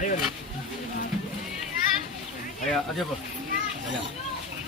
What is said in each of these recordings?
వీరుడి దగ్గర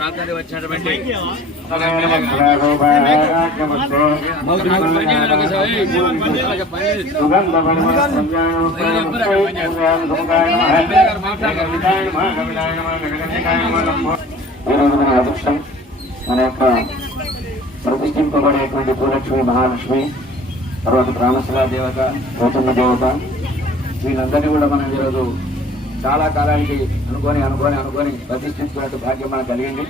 ప్రాంతానికి వచ్చినటువంటి మన అదృష్టం మన యొక్క ప్రతిష్ఠింపబడేటువంటి భూలక్ష్మి మహాలక్ష్మి తర్వాత గ్రామశిలా దేవత గౌతమ దేవత వీళ్ళందరినీ కూడా మనం ఈరోజు చాలా కాలానికి అనుకొని అనుకొని అనుకొని ప్రతిష్ఠించుకున్నట్టు భాగ్యం మనకు కలిగింది.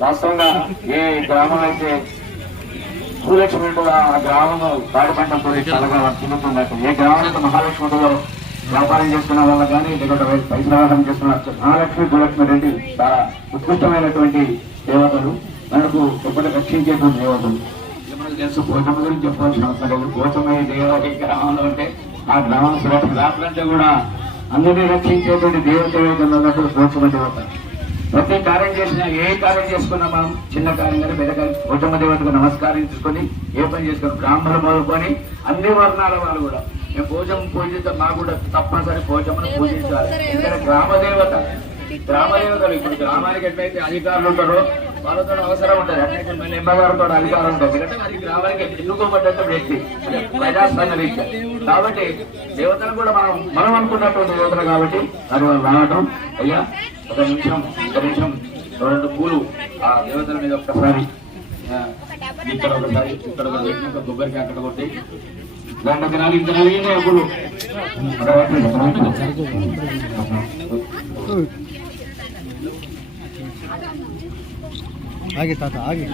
వాస్తవంగా ఏ గ్రామం అయితే భూలక్ష్మి ఉంటుందో ఆ గ్రామము పాడిపంటతో చాలా ఏ గ్రామం అయితే మహాలక్ష్మి ఉంటుందో వ్యాపారం చేస్తున్న వాళ్ళ కానీ లేకపోతే పైసలు వ్యవహారం మహాలక్ష్మి భూలక్ష్మి రెడ్డి చాలా ఉత్కృష్టమైనటువంటి దేవతలు మనకు ఎప్పటి రక్షించేటువంటి దేవతలు. మనకు తెలుసు? పోచమ్మ గురించి చెప్పాల్సిన అవసరం లేదు. పోచమ్మ దేవత గ్రామంలో ఉంటే ఆ గ్రామం సురక్ష రాత్రంటే కూడా అందరినీ రక్షించేటువంటి ఏదైతే ఉన్నట్టు పోచమ్మ దేవత ప్రతి కార్యం చేసినా ఏ కార్యం చేసుకున్నా మనం చిన్న కార్యం కానీ పెద్ద కార్యం కుటుంబ దేవతకు నమస్కరించుకొని ఏ పని చేసుకుని బ్రాహ్మణులు మొదలుకొని అన్ని వర్ణాల వాళ్ళు కూడా. మేము భోజనం పూజిస్తాం మాకు కూడా తప్పనిసరి భోజనం పూజించాలి. ఎందుకంటే గ్రామ దేవత గ్రామ దేవతలు ఇప్పుడు గ్రామానికి ఎట్లయితే అధికారులు ఉంటారో వాళ్ళతో అవసరం ఉంటుంది అట్లయితే మళ్ళీ ఎంబగారితో అధికారం ఉంటుంది. ఎందుకంటే మరి గ్రామానికి ఎన్నుకోబడ్డ వ్యక్తి. ప్రజాస్వామ్య రీత్యా కాబట్టి దేవతలు కూడా మనం మనం అనుకున్నటువంటి దేవతలు కాబట్టి అది వాళ్ళు రావటం. అయ్యా ఒక నిమిషం ఒక నిమిషం. రెండు పూలు ఆ దేవతల మీద ఒక్కసారి. ఇక్కడ ఒకసారి ఇక్కడ ఒక కొబ్బరికి అక్కడ కొట్టి. రెండు దినాలు ఇంత కలిగింది అప్పుడు ఆగి తాత ఆగి.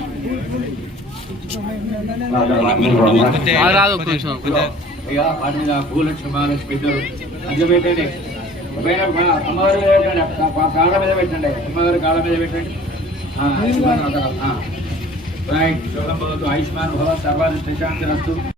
అయ్యా వాటి మీద భూలక్ష్మి మహాలక్ష్మి ఇద్దరు మధ్య పెట్టండి పైన అమ్మవారి మీద పెట్టండి కాళ్ళ మీద పెట్టండి అమ్మవారి కాళ్ళ మీద పెట్టండి. రైట్ శుభం భవతు ఆయుష్మాన్ భవ సర్వాది ప్రశాంతి రస్తు